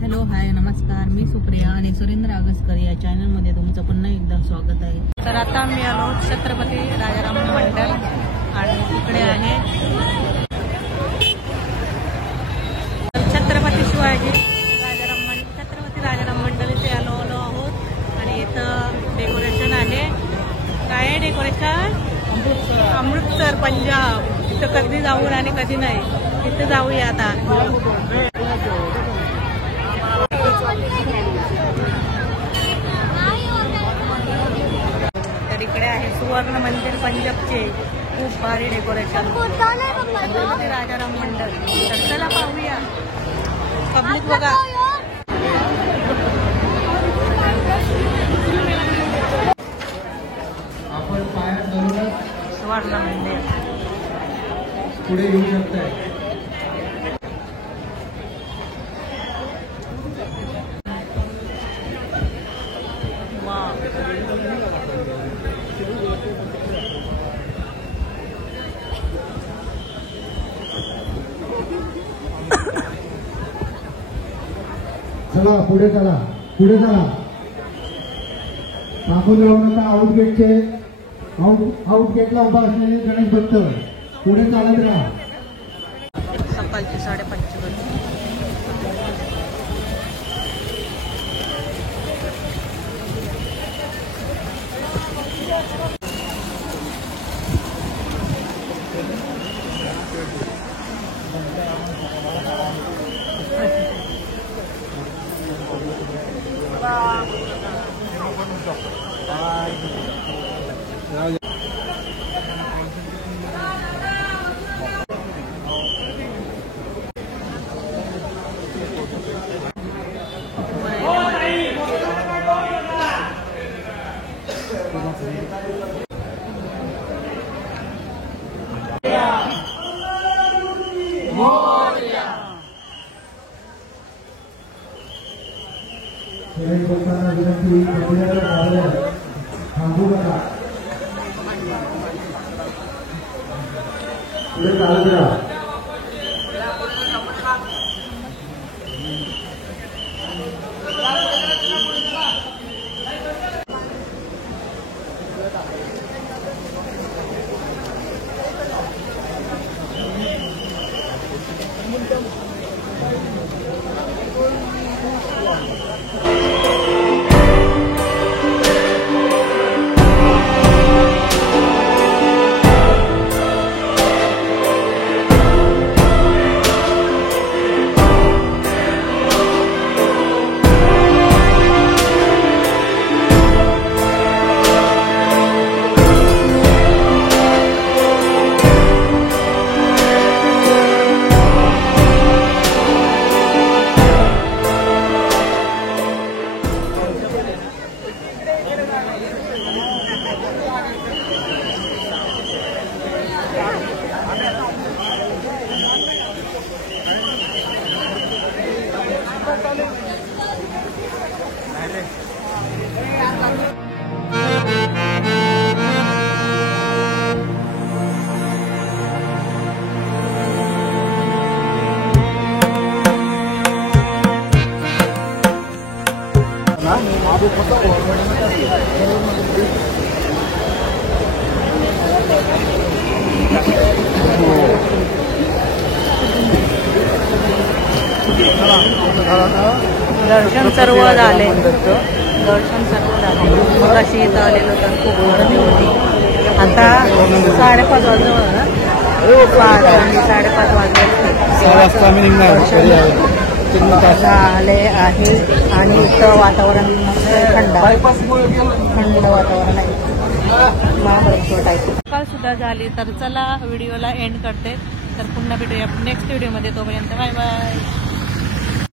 Hello hi नमस्कार, मी सुप्रिया आणि सुरेंद्र आगसकर या चॅनलमध्ये तुमचं पुन्हा एकदा स्वागत आहे। तर आता मी आलो छत्रपती राजाराम मंडल आणि इकडे आहे छत्रपती राजाराम मंडल इथे आलो आहोत आणि इथं डेकोरेशन आहे। काय आहे डेकोरेशन? अमृतसर पंजाब। इथं कधी जाऊन आणि कधी नाही, इथे जाऊया आता। तर इकडे आहे सुवर्ण मंदिर पंजाबचे, खूप भारी डेकोरेशन छत्रपती राजाराम मंडल। तर चला पाहूया, पब्लिक बघा। आपण पायात धरूनच सुवर्ण मंदिर पुढे येऊ शकताय। चला पुढे चला, पुढे चला, थांबून राहू नका। आउटगेटला उभा असलेले गणेश भक्त पुढे चालत राहा। सकाळचे 5:30 वाजले। थांबू नका, पुढे चालत राहा। दर्शन सर्व झाले, मगाशी इथं आलेलो तर खूप गर्दी होती। आता 5:30 वाजले, 5:30 वाजले आले आहे आणि इथं वातावरण थंड वातावरण आहे, महाबळेश्वर टाईप। सकाळ सुद्धा झाली, तर चला व्हिडिओला एंड करते। तर पुन्हा भेटूया नेक्स्ट व्हिडिओमध्ये, तोपर्यंत बाय बाय।